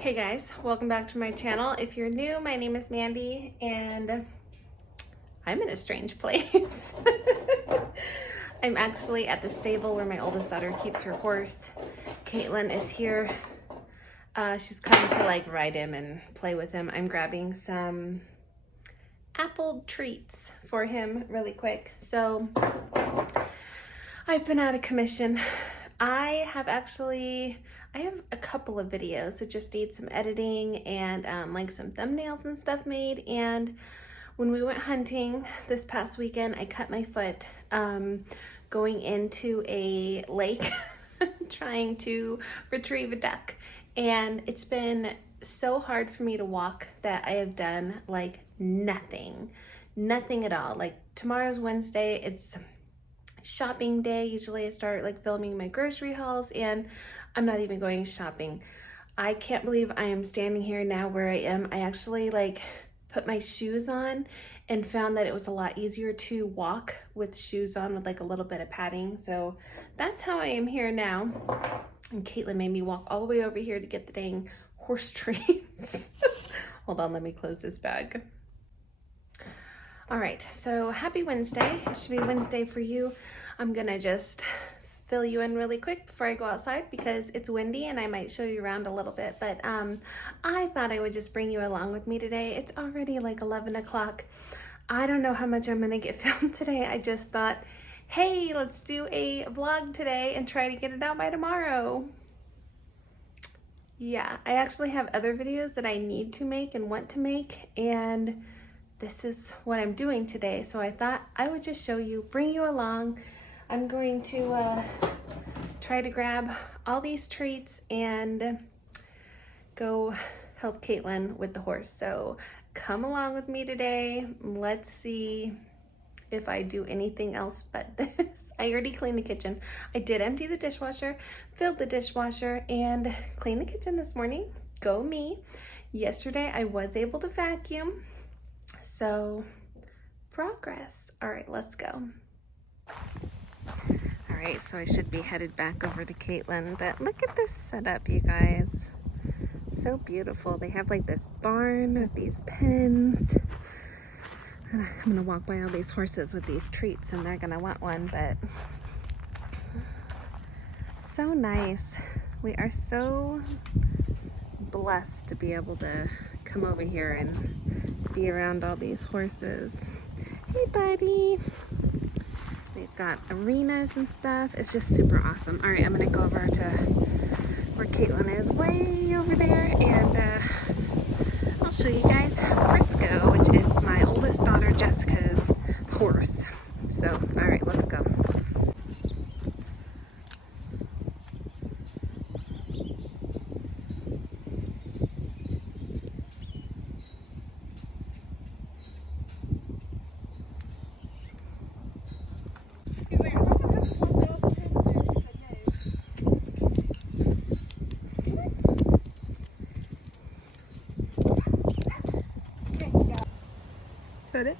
Hey guys, welcome back to my channel. If you're new, my name is Mandy and I'm in a strange place. I'm actually at the stable where my oldest daughter keeps her horse. Caitlin is here. She's coming to like ride him and play with him. I'm grabbing some apple treats for him really quick. So I've been out of commission. I have a couple of videos that just need some editing and like some thumbnails and stuff made. And when we went hunting this past weekend, I cut my foot going into a lake trying to retrieve a duck. And it's been so hard for me to walk that I have done like nothing at all. Like tomorrow's Wednesday, it's shopping day. Usually I start like filming my grocery hauls and I'm not even going shopping. I can't believe I am standing here now where I am. I actually like put my shoes on and found that it was a lot easier to walk with shoes on with like a little bit of padding. So that's how I am here now. And Caitlin made me walk all the way over here to get the dang horse treats. Hold on, let me close this bag. All right, so happy Wednesday. It should be Wednesday for you. I'm gonna just fill you in really quick before I go outside because it's windy and I might show you around a little bit, but I thought I would just bring you along with me today. It's already like 11 o'clock. I don't know how much I'm gonna get filmed today. I just thought, hey, let's do a vlog today and try to get it out by tomorrow. Yeah, I actually have other videos that I need to make and want to make, and this is what I'm doing today. So I thought I would just show you, bring you along. I'm going to try to grab all these treats and go help Caitlin with the horse. So come along with me today. Let's see if I do anything else but this. I already cleaned the kitchen. I did empty the dishwasher, filled the dishwasher, and cleaned the kitchen this morning. Go me. Yesterday I was able to vacuum. So progress. All right, let's go. All right, so I should be headed back over to Caitlin, but look at this setup, you guys. So beautiful. They have like this barn with these pens. I'm gonna walk by all these horses with these treats and they're gonna want one, but so nice. We are so blessed to be able to come over here and be around all these horses. Hey buddy. We've got arenas and stuff. It's just super awesome. All right, I'm gonna go over to where Caitlin is, way over there, and I'll show you guys Frisco, which is my oldest daughter Jessica's horse. So, all right, let's go. Got it?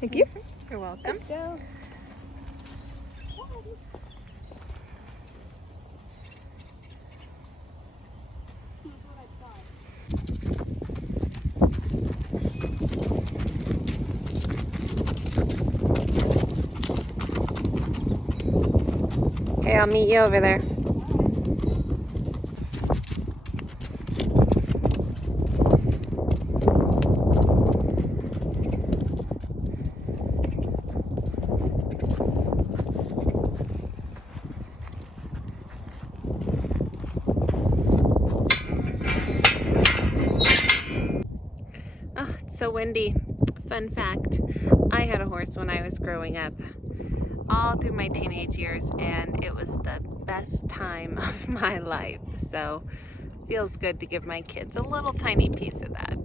Thank you. You're welcome. Okay, I'll meet you over there. Oh, it's so windy. Fun fact, I had a horse when I was growing up, all through my teenage years, and it was the best time of my life. So feels good to give my kids a little tiny piece of that.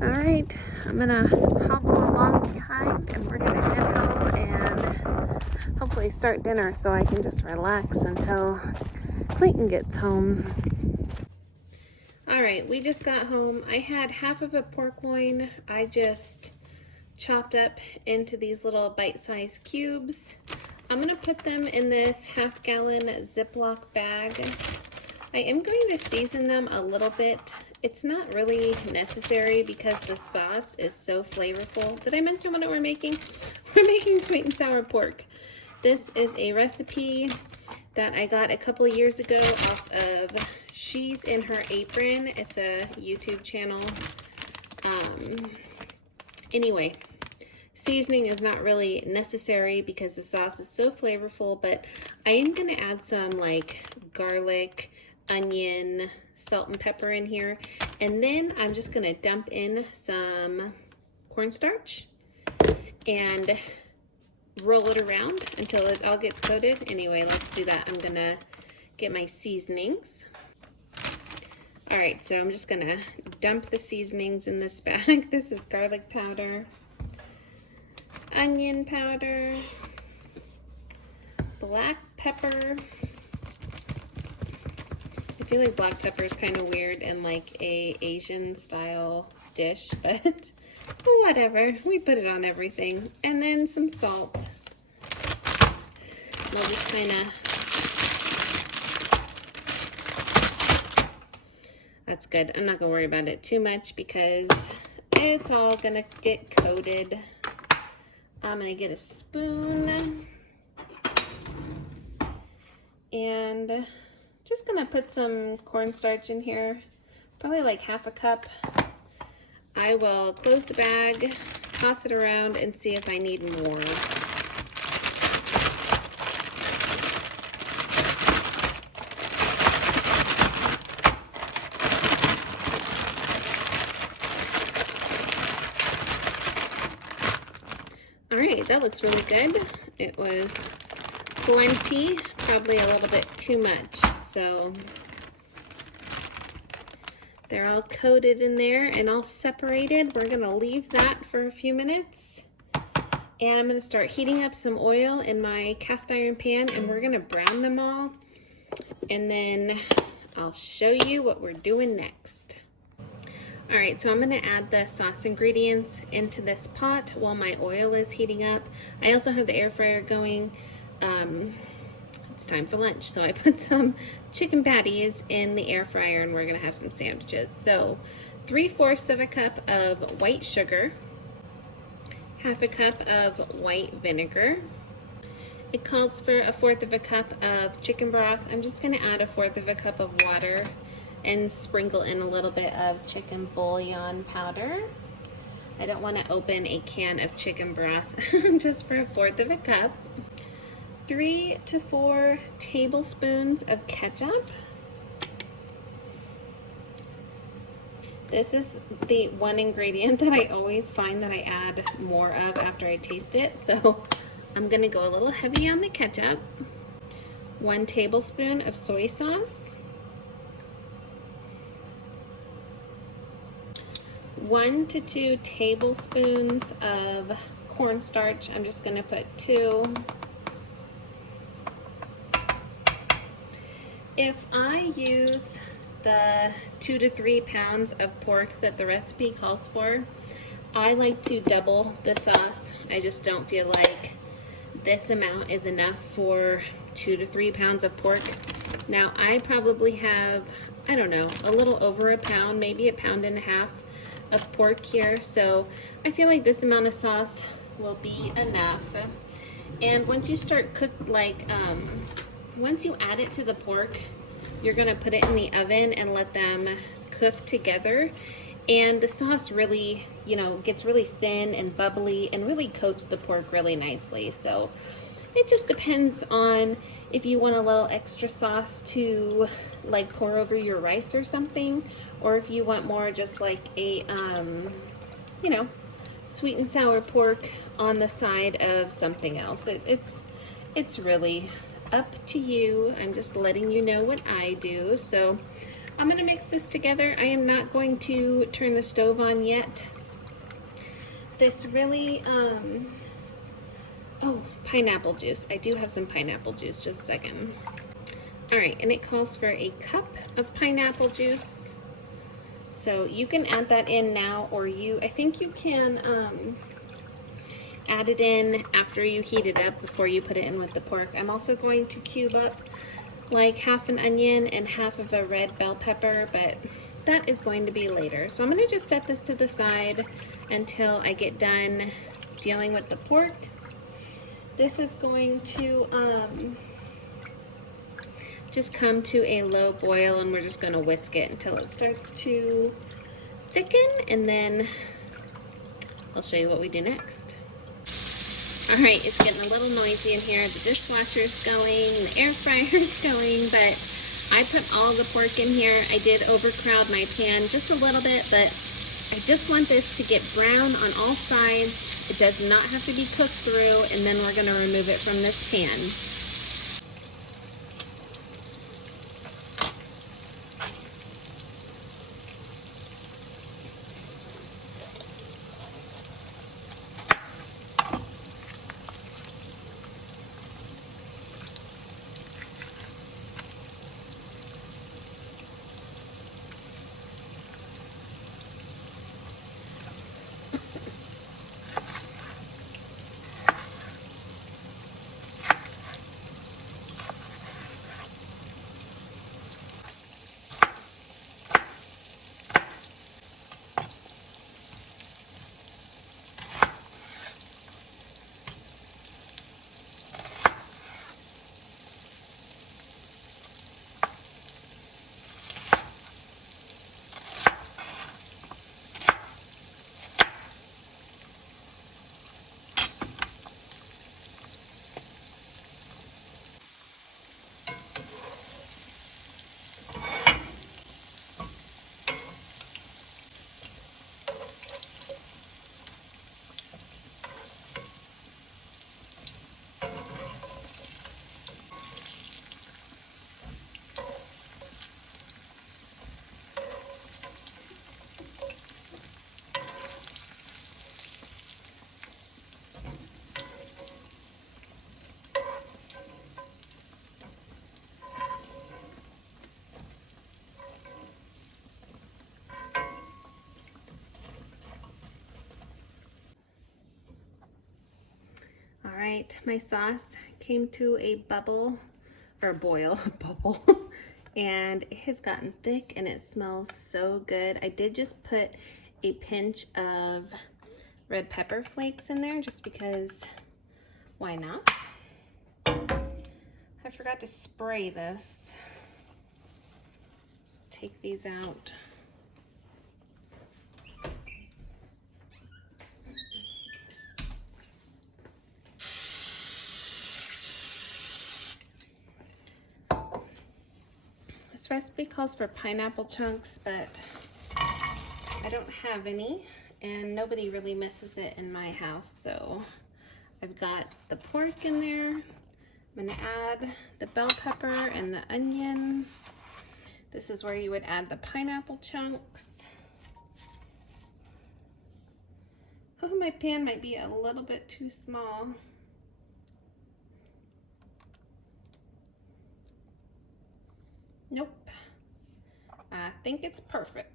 All right, I'm gonna hobble along behind and we're gonna head home and hopefully start dinner so I can just relax until Clayton gets home. All right, we just got home. I had half of a pork loin. I just chopped up into these little bite-sized cubes. I'm gonna put them in this half-gallon Ziploc bag. I am going to season them a little bit. It's not really necessary because the sauce is so flavorful. Did I mention what we're making? We're making sweet and sour pork. This is a recipe that I got a couple of years ago off of She's in Her Apron. It's a YouTube channel. Anyway, seasoning is not really necessary because the sauce is so flavorful, but I am gonna add some like garlic, onion, salt and pepper in here. And then I'm just gonna dump in some cornstarch and roll it around until it all gets coated. Anyway, let's do that. I'm gonna get my seasonings. All right, so I'm just gonna dump the seasonings in this bag. This is garlic powder, onion powder, black pepper. I feel like black pepper is kind of weird in like a Asian style dish, but whatever. We put it on everything. And then some salt. We'll just kind of, that's good. I'm not gonna worry about it too much because it's all gonna get coated. I'm gonna get a spoon and just gonna put some cornstarch in here, probably like half a cup. I will close the bag, toss it around, and see if I need more. All right, that looks really good. It was plenty, probably a little bit too much. So they're all coated in there and all separated. We're gonna leave that for a few minutes. And I'm gonna start heating up some oil in my cast iron pan and we're gonna brown them all. And then I'll show you what we're doing next. All right, so I'm gonna add the sauce ingredients into this pot while my oil is heating up. I also have the air fryer going. It's time for lunch, so I put some chicken patties in the air fryer and we're gonna have some sandwiches. So 3/4 of a cup of white sugar, half a cup of white vinegar. It calls for 1/4 of a cup of chicken broth. I'm just gonna add 1/4 of a cup of water and sprinkle in a little bit of chicken bouillon powder. I don't wanna open a can of chicken broth just for 1/4 of a cup. 3 to 4 tablespoons of ketchup. This is the one ingredient that I always find that I add more of after I taste it, so I'm gonna go a little heavy on the ketchup. 1 tablespoon of soy sauce. 1 to 2 tablespoons of cornstarch. I'm just gonna put 2. If I use the 2 to 3 pounds of pork that the recipe calls for, I like to double the sauce. I just don't feel like this amount is enough for 2 to 3 pounds of pork. Now I probably have, I don't know, a little over a pound, maybe 1.5 pounds of pork here. So I feel like this amount of sauce will be enough. And once you start once you add it to the pork, you're gonna put it in the oven and let them cook together. And the sauce really, gets really thin and bubbly and really coats the pork really nicely. So it just depends on if you want a little extra sauce to like pour over your rice or something, or if you want more just like a, sweet and sour pork on the side of something else. It's really up to you. I'm just letting you know what I do. So I'm gonna mix this together. I am not going to turn the stove on yet. This really, oh, pineapple juice. I do have some pineapple juice, just a second. All right, and it calls for a cup of pineapple juice. So you can add that in now, or I think you can add it in after you heat it up before you put it in with the pork. I'm also going to cube up like half an onion and half of a red bell pepper, but that is going to be later. So I'm gonna just set this to the side until I get done dealing with the pork. This is going to just come to a low boil, and we're just gonna whisk it until it starts to thicken, and then I'll show you what we do next. All right, it's getting a little noisy in here. The dishwasher's going, the air fryer's going, but I put all the pork in here. I did overcrowd my pan just a little bit, but I just want this to get brown on all sides. It does not have to be cooked through, and then we're gonna remove it from this pan. All right, my sauce came to a bubble, or boil, bubble, and it has gotten thick and it smells so good. I did just put a pinch of red pepper flakes in there just because, why not? I forgot to spray this. Just take these out. This recipe calls for pineapple chunks, but I don't have any, and nobody really misses it in my house, so I've got the pork in there. I'm gonna add the bell pepper and the onion. This is where you would add the pineapple chunks. Oh, my pan might be a little bit too small. Nope. I think it's perfect.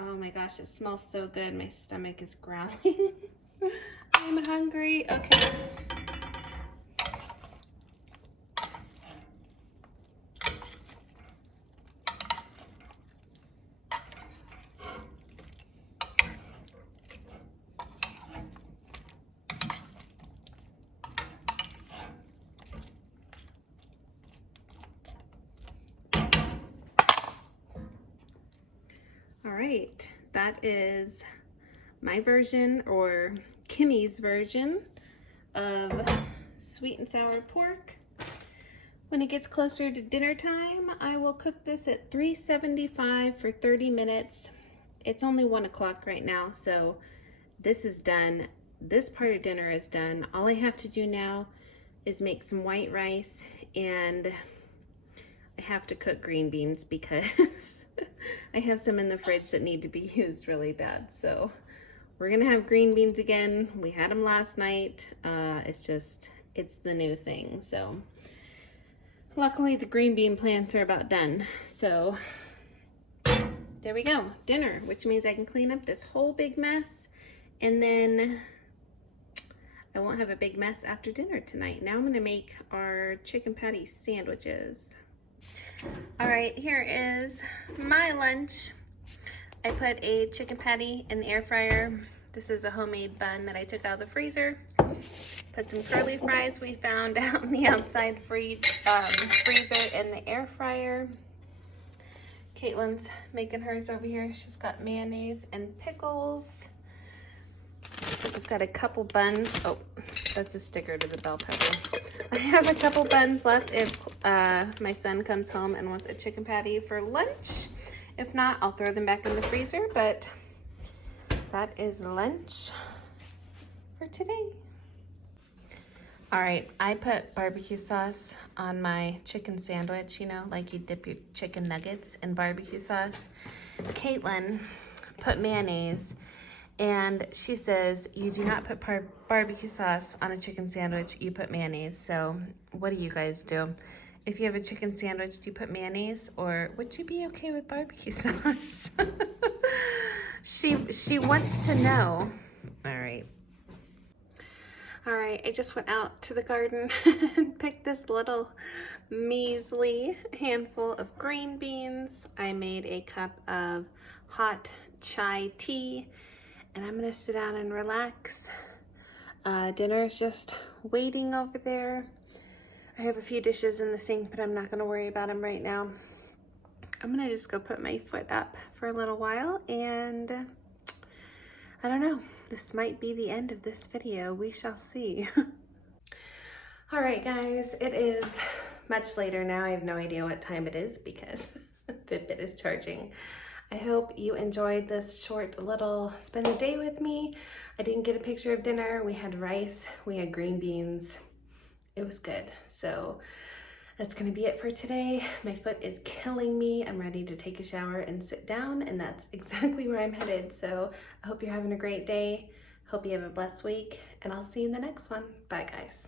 Oh my gosh, it smells so good. My stomach is growling. I'm hungry. Okay. All right, that is my version, or Kimmy's version, of sweet and sour pork. When it gets closer to dinner time, I will cook this at 375 for 30 minutes. It's only 1 o'clock right now, so this is done. This part of dinner is done. All I have to do now is make some white rice, and I have to cook green beans because I have some in the fridge that need to be used really bad. So we're gonna have green beans again. We had them last night. It's the new thing. So Luckily the green bean plants are about done. So there we go, dinner, which means I can clean up this whole big mess and then I won't have a big mess after dinner tonight. Now I'm gonna make our chicken patty sandwiches. All right, here is my lunch. I put a chicken patty in the air fryer. This is a homemade bun that I took out of the freezer. Put some curly fries we found out in the outside freezer in the air fryer. Caitlin's making hers over here. She's got mayonnaise and pickles. We've got a couple buns. Oh, that's a sticker to the bell pepper. I have a couple buns left if my son comes home and wants a chicken patty for lunch. If not, I'll throw them back in the freezer, but that is lunch for today. All right, I put barbecue sauce on my chicken sandwich, you know, like you dip your chicken nuggets in barbecue sauce. Caitlin put mayonnaise, and she says, you do not put barbecue sauce on a chicken sandwich, you put mayonnaise. So what do you guys do? If you have a chicken sandwich, do you put mayonnaise, or would you be okay with barbecue sauce? She wants to know. All right, I just went out to the garden and picked this little measly handful of green beans. I made a cup of hot chai tea, and I'm gonna sit down and relax. Dinner's just waiting over there. I have a few dishes in the sink, but I'm not gonna worry about them right now. I'm gonna just go put my foot up for a little while, and I don't know, this might be the end of this video. We shall see. All right, guys, it is much later now. I have no idea what time it is because Fitbit is charging. I hope you enjoyed this short little spend a day with me. I didn't get a picture of dinner. We had rice, we had green beans. It was good. So that's gonna be it for today. My foot is killing me. I'm ready to take a shower and sit down, and that's exactly where I'm headed. So I hope you're having a great day. Hope you have a blessed week, and I'll see you in the next one. Bye, guys.